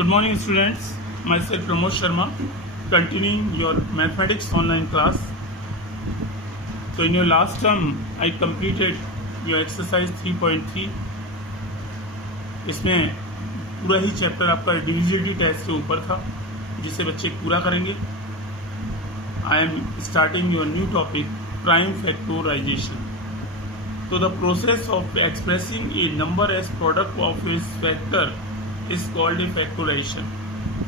Good morning, students. Myself Pramod Sharma, continuing your mathematics online class. So, in your last term, I completed your exercise 3.3. इसमें पूरा ही chapter आपका divisibility test के ऊपर था, जिसे बच्चे पूरा करेंगे. I am starting your new topic, prime factorization. So, the process of expressing a number as product of its factor is called a factorization.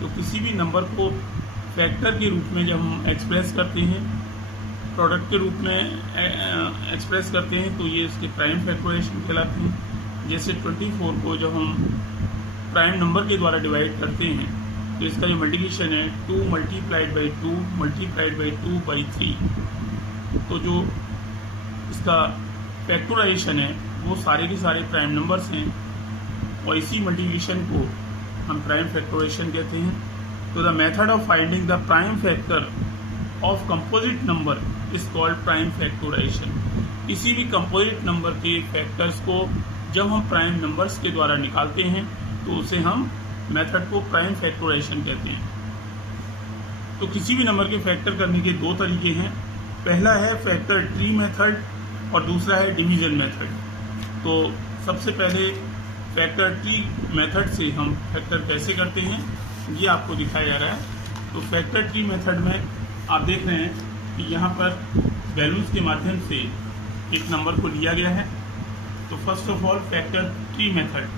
तो किसी भी नंबर को फैक्टर के रूप में जब हम एक्सप्रेस करते हैं, प्रोडक्ट के रूप में एक्सप्रेस करते हैं, तो ये इसके प्राइम फैक्टराइजेशन कहलाते हैं. जैसे 24 को जब हम प्राइम नंबर के द्वारा डिवाइड करते हैं, तो इसका जो मल्टीप्लिकेशन है 2 multiplied by 2 multiplied by 2 by 3. तो जो इसका फैक्टराइजेशन है वो सारे के सारे प्राइम नंबर्स हैं, और इसी मल्टीप्लिकेशन को हम प्राइम फैक्टराइजेशन कहते हैं. तो the method of finding the prime factor of composite number is called prime factorization. किसी भी कंपोजिट नंबर के फैक्टर्स को जब हम प्राइम नंबर्स के द्वारा निकालते हैं, तो उसे हम मेथड को प्राइम फैक्टराइजेशन कहते हैं. तो किसी भी नंबर के फैक्टर करने के दो तरीके हैं. पहला है फैक्टर ट्री मेथड और दूसरा है डिवीजन मेथड. तो सबसे पहले फैक्टर ट्री मेथड से हम फैक्टर कैसे करते हैं ये आपको दिखाया जा रहा है. तो फैक्टर ट्री मेथड में आप देख रहे हैं कि यहाँ पर वैल्यूज के माध्यम से एक नंबर को लिया गया है. तो first of all factor tree method,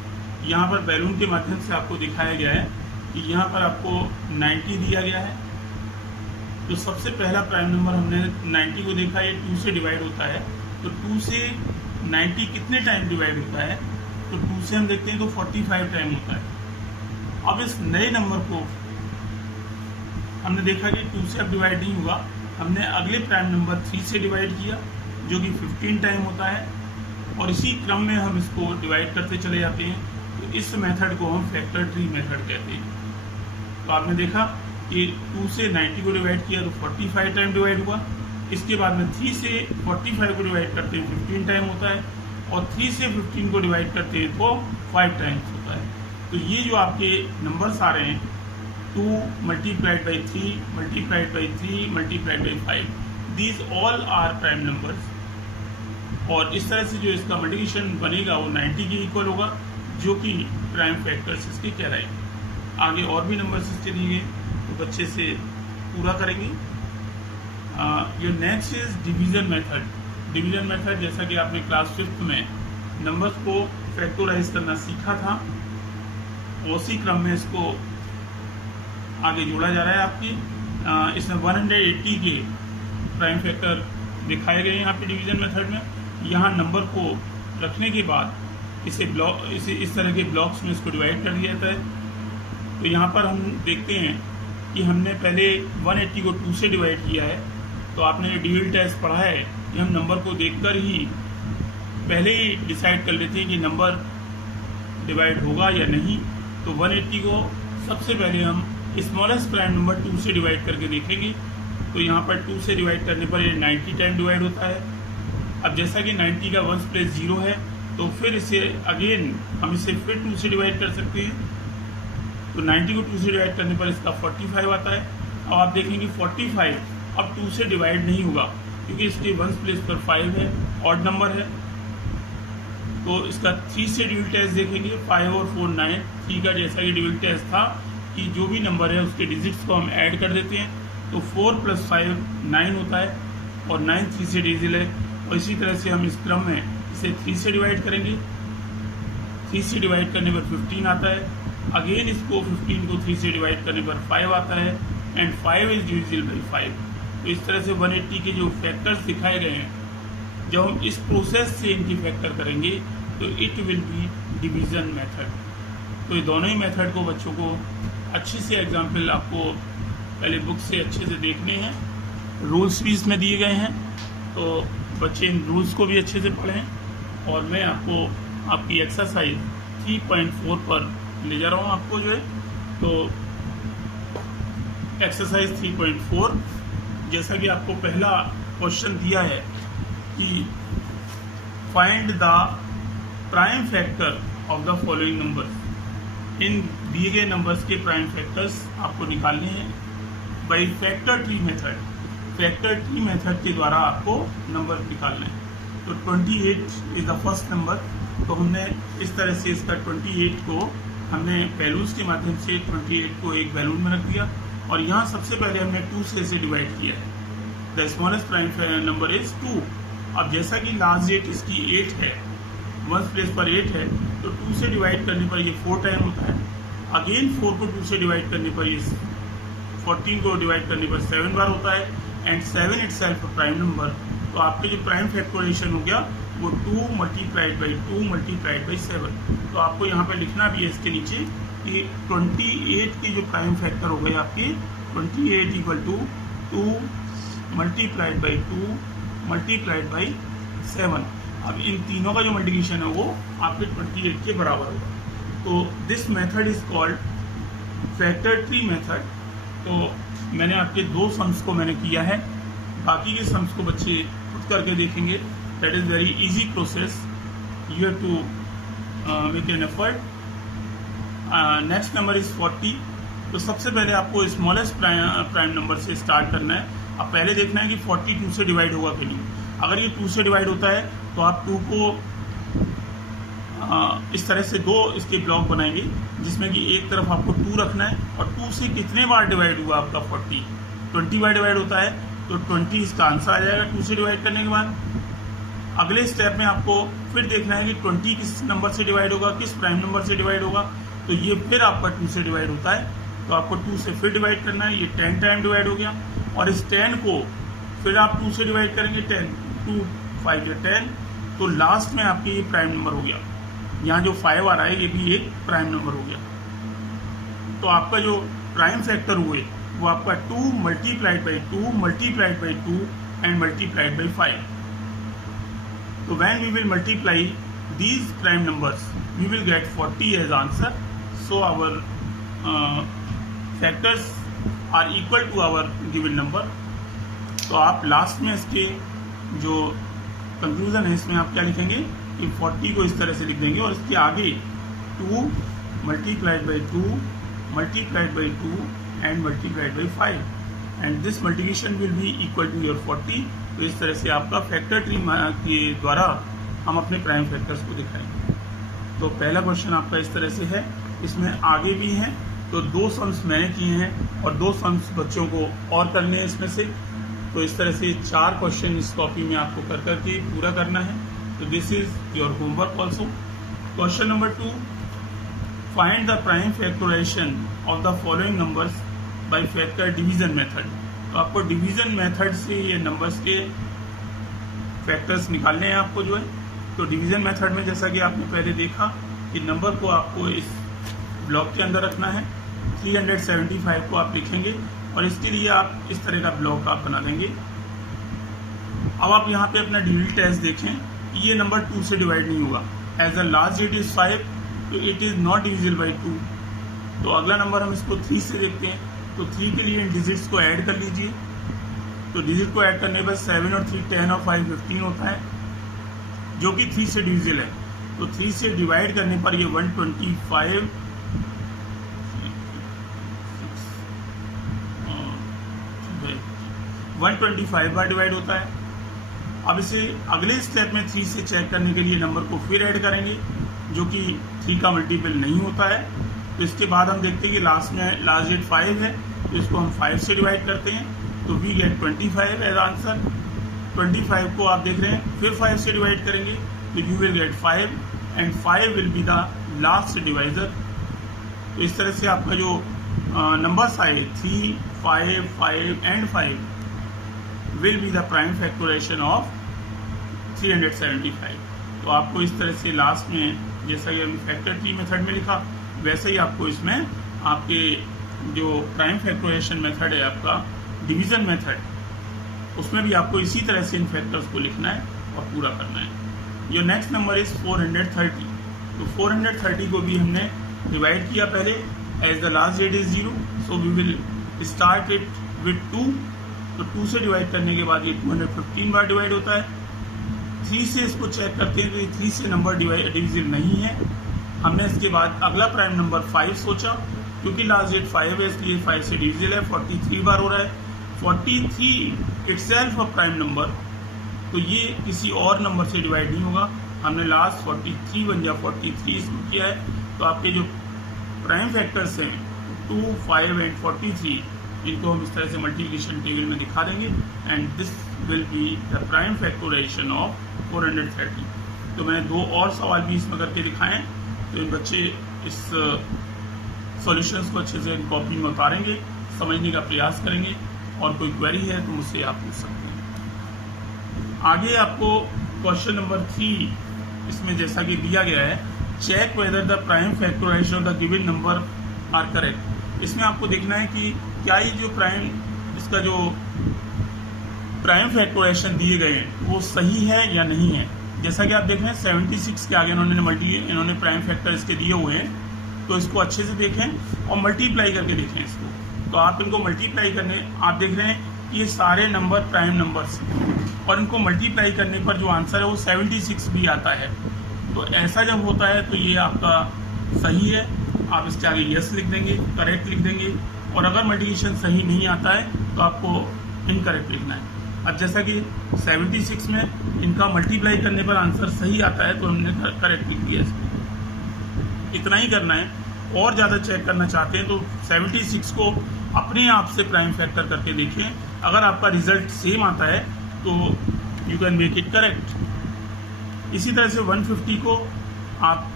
यहाँ पर वैल्यून के माध्यम से आपको दिखाया गया है कि यहाँ पर आपको 90 दिया गया है. तो सबसे पहला प्राइम नंबर हमने 90 को देखा, ये 2 से डिवाइड होता है. तो 2 से 90 कितने टाइम डिवाइड होता है? तो 2 से हम देखते हैं तो 45 टाइम होता है. अब इस नए नंबर को हमने देखा कि 2 से अब डिवाइड नहीं हुआ, हमने अगले प्राइम नंबर 3 से डिवाइड किया, जो कि 15 टाइम होता है, और इसी क्रम में हम इसको डिवाइड करते चले जाते हैं. तो इस मेथड को हम फैक्टर ट्री मेथड कहते हैं. तो आपने देखा कि 2 से 90 को डिवाइड किया तो 45 टाइम डिवाइड हुआ. इसके बाद में 3 से 45 को डिवाइड करते हैं 15 टाइम होता है, और 3 से 15 को डिवाइड करते हैं तो 5 टाइम्स होता है. तो ये जो आपके नंबर्स आ रहे हैं 2 multiplied by 3 multiplied by 3 multiplied by 5, these all are prime numbers. और इस तरह से जो इसका मल्टीप्लिकेशन बनेगा वो 90 के इक्वल होगा, जो कि प्राइम फैक्टर्स इसके कहलाएंगे. आगे और भी नंबर्स इसके दिए तो बच्चे से पूरा करेंगे. Your next is division method. Division method, जैसा कि आपने क्लास 5th में नंबर्स को फैक्टराइज करना सीखा था, उसी क्रम में इसको आगे जोड़ा जा रहा है आपकी. इसमें 180 के प्राइम फैक्टर दिखाए गए हैं यहाँ पे डिवीजन मेथड में. यहाँ नंबर को रखने के बाद इसे इस तरह के ब्लॉक्स में इसको डिवाइड कर दिया जाता है. तो यहाँ पर हम देखते हैं कि हमने पहले 180 को 2 से डिवाइड किया है. तो आपने डिविजन टेस्ट पढ़ा है कि हम नंबर को देखकर ही पहले ही डिसाइड कर लेते हैं कि नंबर डिवाइड होगा या नहीं. तो 180 को सबसे पहले हम स्मॉलेस्ट प्राइम नंबर 2 से डिवाइड करके देखेंगे. तो यहाँ पर 2 से डिवाइड करने पर ये 90 टाइम डिवाइड होता है. अब जैसा कि 90 का 1 प्लेस 0 है, तो फिर इसे अगेन हम इसे फिर 2 से डिवाइड कर सकते हैं. तो 90 को 2 से डिवाइड करने पर इसका 45 आता है. अब आप देखेंगे 45 अब 2 से डिवाइड नहीं होगा, क्योंकि इसके 1 प्लेस पर 5 है, ऑड नंबर है. तो इसका 3 से डिविजन टेस्ट देखेंगे, 5 और 4 9. 3 का जैसा कि डिविजन टेस्ट था कि जो भी नंबर है उसके डिजिट्स को हम ऐड कर देते हैं. तो 4 + 5 9 होता है, और 9 3 से डिविजिबल है. और इसी तरह से हम इस क्रम में इसे 3 से डिवाइड करेंगे. 3 से डिवाइड करने पर 15 आता है. अगेन इसको 15 को 3 से डिवाइड करने पर 5 आता है, एंड 5 इज डिविजिबल बाई 5. तो इस तरह से 180 के जो फैक्टर्स दिखाए गए हैं, जब हम इस प्रोसेस से इनकी फैक्टर करेंगे तो it will be division method. तो ये दोनों ही मेथड को बच्चों को अच्छे से एग्जाम्पल आपको पहले बुक से अच्छे से देखने हैं. रूल्स भी इसमें दिए गए हैं, तो बच्चे इन रूल्स को भी अच्छे से पढ़ें. और मैं आपको आपकी एक्सरसाइज 3.4 पर ले जा रहा हूँ आपको जो है. तो एक्सरसाइज 3.4, जैसा कि आपको पहला क्वेश्चन दिया है कि find the prime factor of the following number. इन दिए गए नंबर्स के प्राइम फैक्टर्स आपको निकालने हैं by factor tree method. Factor tree method के द्वारा आपको नंबर निकालना है। तो 28 इज द फर्स्ट नंबर। तो हमने इस तरह से इसका 28 को हमने बैलून्स के माध्यम से 28 को एक बैलून में रख दिया और यहाँ सबसे पहले हमने 2 से डिवाइड किया है। The smallest prime number is 2। अब जैसा कि लास्ट डेट इसकी 8 है, 1 प्लेस पर 8 है, तो 2 से डिवाइड करने पर ये 4 टाइम होता है। अगेन 4 को 2 से डिवाइड करने पर ये 14 को डिवाइड करने पर 7 बार होता है एंड 7 इटसेल्फ प्राइम नंबर। तो आपके जो प्राइम फैक्टोरेशन हो गया वो 2 मल्टीप्लाइड बाई 2 मल्टीप्लाइड बाई 7। तो आपको यहाँ पे लिखना भी है इसके नीचे कि 28 के जो प्राइम फैक्टर हो गए आपके 28 equal to 2 multiplied by 2 multiplied by 7। अब इन तीनों का जो मल्टीप्लिकेशन है वो आपके 28 के बराबर होगा। तो this method is called factor tree method. तो मैंने आपके 2 सम्स को मैंने किया है, बाकी के सम्स को बच्चे खुद करके देखेंगे। That is very easy process, you have to make an effort. Next number is 40। तो सबसे पहले आपको स्मॉलेस्ट प्राइम नंबर से स्टार्ट करना है। अब पहले देखना है कि 42 से डिवाइड होगा कि नहीं। अगर ये 2 से डिवाइड होता है तो आप 2 को इस तरह से 2 इसके ब्लॉक बनाएंगे जिसमें कि एक तरफ आपको 2 रखना है और 2 से कितने बार डिवाइड हुआ आपका 40, 20 बार डिवाइड होता है तो 20 इसका आंसर आ जाएगा 2 से डिवाइड करने के बाद। अगले स्टेप में आपको फिर देखना है कि 20 किस नंबर से डिवाइड होगा, किस प्राइम नंबर से डिवाइड होगा। तो ये फिर आपका 2 से डिवाइड होता है तो आपको 2 से फिर डिवाइड करना है। ये 10 टाइम डिवाइड हो गया और इस 10 को फिर आप 2 से डिवाइड करेंगे। 10 2 5 या 10। तो लास्ट में आपके ये प्राइम नंबर हो गया। यहाँ जो 5 आ रहा है ये भी एक प्राइम नंबर हो गया। तो आपका जो प्राइम फैक्टर हुए वो आपका 2 multiplied by 2 multiplied by 2 and multiplied by 5। तो when we will multiply these prime numbers we will get 40 as answer. So our factors are equal to our given number. तो आप लास्ट में इसके जो conclusion है इसमें आप क्या लिखेंगे कि 40 को इस तरह से लिख देंगे और इसके आगे 2 multiplied by 2 multiplied by 2 and multiplied by 5 and this multiplication will be equal to your 40। तो इस तरह से आपका फैक्टर ट्री के द्वारा हम अपने प्राइम फैक्टर्स को दिखाएंगे। तो पहला क्वेश्चन आपका इस तरह से है, इसमें आगे भी हैं। तो 2 सम्स मैंने किए हैं और 2 सम्स बच्चों को और करने हैं इसमें से। तो इस तरह से 4 क्वेश्चन इस कॉपी में आपको कर करके पूरा करना है। तो this is your homework also. Question number 2, find the prime factorisation of the following numbers by factor division method. तो आपको डिवीजन मेथड से ये नंबर्स के फैक्टर्स निकालने हैं आपको जो है। तो डिवीजन मेथड में जैसा कि आपने पहले देखा कि नंबर को आपको इस ब्लॉक के अंदर रखना है। 375 को आप लिखेंगे और इसके लिए आप इस तरह का ब्लॉक आप बना देंगे। अब आप यहाँ पे अपना डिविजन टेस्ट देखें, ये नंबर 2 से डिवाइड नहीं होगा। As the last digit is 5 तो it is not divisible by 2। तो अगला नंबर हम इसको 3 से देखते हैं। तो 3 के लिए इन डिजिट्स को ऐड कर लीजिए। तो डिजिट को ऐड करने पर 7 और 3 10 और 5 15 होता है जो कि 3 से डिविजिबल है। तो 3 से डिवाइड करने पर ये 125 बार डिवाइड होता है। अब इसे अगले स्टेप में 3 से चेक करने के लिए नंबर को फिर ऐड करेंगे जो कि 3 का मल्टीपल नहीं होता है। तो इसके बाद हम देखते हैं कि लास्ट डिजिट 5 है तो इसको हम 5 से डिवाइड करते हैं तो वी गेट 25 एज आंसर। 25 को आप देख रहे हैं फिर 5 से डिवाइड करेंगे तो you will gate 5 and 5 will be the last divisor. तो इस तरह से आपका जो नंबर्स आए 3, 5, 5 and 5 will be the prime factorisation of 375। तो आपको इस तरह से लास्ट में जैसा कि हमने फैक्टर ट्री मेथड में लिखा वैसे ही आपको इसमें आपके जो प्राइम फैक्टोरेशन मेथड है आपका डिवीजन मेथड उसमें भी आपको इसी तरह से इन फैक्टर्स को लिखना है और पूरा करना है। Your next number is 430। तो 430 को भी हमने डिवाइड किया पहले as the last digit is 0 so we will start it with 2। तो 2 से डिवाइड करने के बाद ये 215 बार डिवाइड होता है। 3 से इसको चेक करते हैं तो 3 से नंबर डिविजिबल नहीं है हमने इसके बाद अगला प्राइम नंबर 5 सोचा, क्योंकि लास्ट डेट 5 है इसलिए 5 से डिविजिबल है, 43 बार हो रहा है। 43 इटसेल्फ अ प्राइम नंबर, तो ये किसी और नंबर से डिवाइड नहीं होगा। हमने लास्ट 43 बन जा 43 इसको किया है। तो आपके जो प्राइम फैक्टर्स हैं 2, 5 एंड 43, इनको हम इस तरह से मल्टीप्लिकेशन टेबल में दिखा देंगे and this will be the prime factorization of 430। तो मैंने 2 और सवाल भी इसमें करके दिखाएं, तो इन बच्चे इस सॉल्यूशंस को अच्छे से कॉपी में उतारेंगे, समझने का प्रयास करेंगे, और कोई क्वेरी है तो मुझसे आप पूछ सकते हैं। आगे आपको क्वेश्चन नंबर 3 इसमें जैसा कि दिया गया है, check whether the prime factorization of the given number are correct. इसमें आपको देखना है कि क्या ये जो इसका जो प्राइम फैक्टराइजेशन दिए गए हैं वो सही है या नहीं है। जैसा कि आप देख रहे हैं 76 के आगे इन्होंने प्राइम फैक्टर इसके दिए हुए हैं, तो इसको अच्छे से देखें और मल्टीप्लाई करके देखें इसको। तो आप इनको मल्टीप्लाई करने, आप देख रहे हैं कि ये सारे नंबर प्राइम नंबर्स, और इनको मल्टीप्लाई करने पर जो आंसर है वो 76 भी आता है। तो ऐसा जब होता है तो ये आपका सही है, आप इसके आगे यस लिख देंगे, करेक्ट लिख देंगे। और अगर मल्टीप्लिकेशन सही नहीं आता है तो आपको इनकरेक्ट लिखना है। अब जैसा कि 76 में इनका मल्टीप्लाई करने पर आंसर सही आता है तो हमने करेक्ट लिख दिया इसको। इतना ही करना है। और ज़्यादा चेक करना चाहते हैं तो 76 को अपने आप से प्राइम फैक्टर करके देखें, अगर आपका रिजल्ट सेम आता है तो you can make it correct. इसी तरह से 150 को आप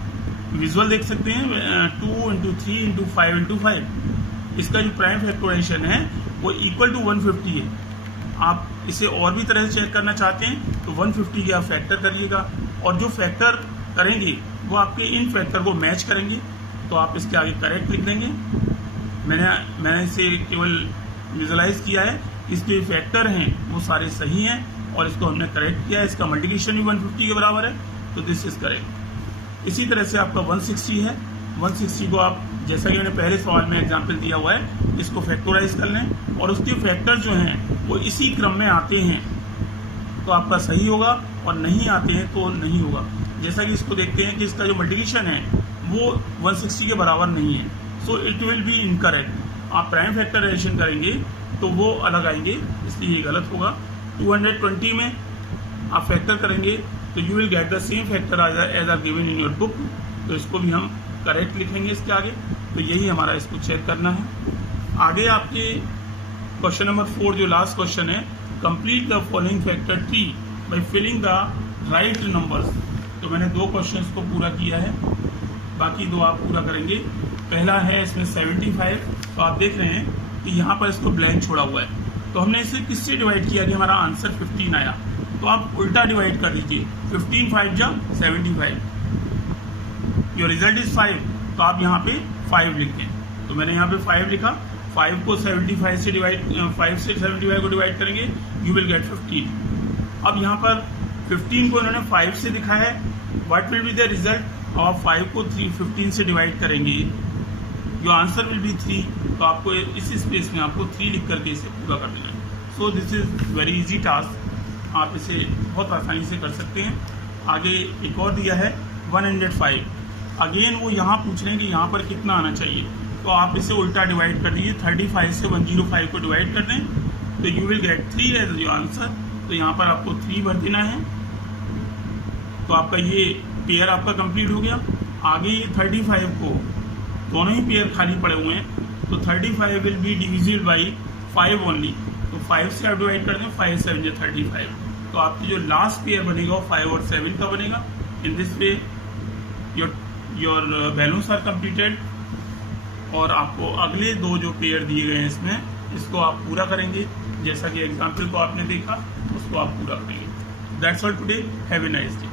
विजुअल देख सकते हैं, 2 × 3 × 5 × 5, इसका जो प्राइम फैक्टराइजेशन है वो इक्वल टू 150 है। आप इसे और भी तरह से चेक करना चाहते हैं तो 150 के आप फैक्टर करिएगा, और जो फैक्टर करेंगे वो आपके इन फैक्टर को मैच करेंगे, तो आप इसके आगे करेक्ट लिख देंगे। मैंने इसे केवल विजुलाइज किया है, इसके फैक्टर हैं वो सारे सही हैं और इसको हमने करेक्ट किया है। इसका मल्टीप्लिकेशन भी 150 के बराबर है, तो दिस इज करेक्ट। इसी तरह से आपका 160 है, 160 को आप जैसा कि मैंने पहले सवाल में एग्जाम्पल दिया हुआ है, इसको फैक्टराइज कर लें और उसके फैक्टर जो हैं वो इसी क्रम में आते हैं तो आपका सही होगा, और नहीं आते हैं तो नहीं होगा। जैसा कि इसको देखते हैं कि इसका जो मल्टीप्लिकेशन है वो 160 के बराबर नहीं है, so it will be incorrect. आप प्राइम फैक्टराइजेशन करेंगे तो वो अलग आएंगे, इसलिए ये गलत होगा। 220 में आप फैक्टर करेंगे तो you will get the same factor as are given in your book, तो इसको भी हम करेक्ट लिखेंगे इसके आगे। तो यही हमारा इसको चेक करना है। आगे आपके क्वेश्चन नंबर 4 जो लास्ट क्वेश्चन है, complete the following factor tree by filling the right numbers. तो मैंने 2 क्वेश्चंस को पूरा किया है, बाकी 2 आप पूरा करेंगे। पहला है इसमें 75, तो आप देख रहे हैं कि यहाँ पर इसको ब्लैंक छोड़ा हुआ है, तो हमने इसे किससे डिवाइड किया कि हमारा आंसर 15 आया। तो आप उल्टा डिवाइड कर लीजिए, 15 5 जा 75, योर रिजल्ट इज 5, तो आप यहाँ पे 5 लिख दें। तो मैंने यहाँ पे 5 लिखा, 5 को 75 से 75 को डिवाइड करेंगे, यू विल गेट 15। अब यहाँ पर 15 को इन्होंने 5 से दिखा है, what will be the result. और 5 को 15 से डिवाइड करेंगे, योर आंसर विल बी 3। तो आपको इस स्पेस में आपको 3 लिख करके इसे पूरा कर देना है। So this is very easy task, आप इसे बहुत आसानी से कर सकते हैं। आगे एक और दिया है 105, अगेन वो यहाँ पूछ रहे हैं कि यहाँ पर कितना आना चाहिए, तो आप इसे उल्टा डिवाइड कर दीजिए, 35 से 105 को डिवाइड कर दें, तो you will get 3 as your answer. तो यहाँ पर आपको 3 भर देना है, तो आपका ये पेयर आपका कंप्लीट हो गया। आगे ये 35 को, दोनों ही पेयर खाली पड़े हुए हैं, तो 35 will be divisible by 5 only, तो 5 से आप डिवाइड कर दें, 5 7 35, तो आपकी जो लास्ट पेयर बनेगा वो 5 और 7 का बनेगा। In this way your balance are completed, और आपको अगले 2 जो पेयर दिए गए हैं इसमें, इसको आप पूरा करेंगे, जैसा कि एग्जाम्पल को आपने देखा उसको आप पूरा करेंगे। That's all today, have a nice day.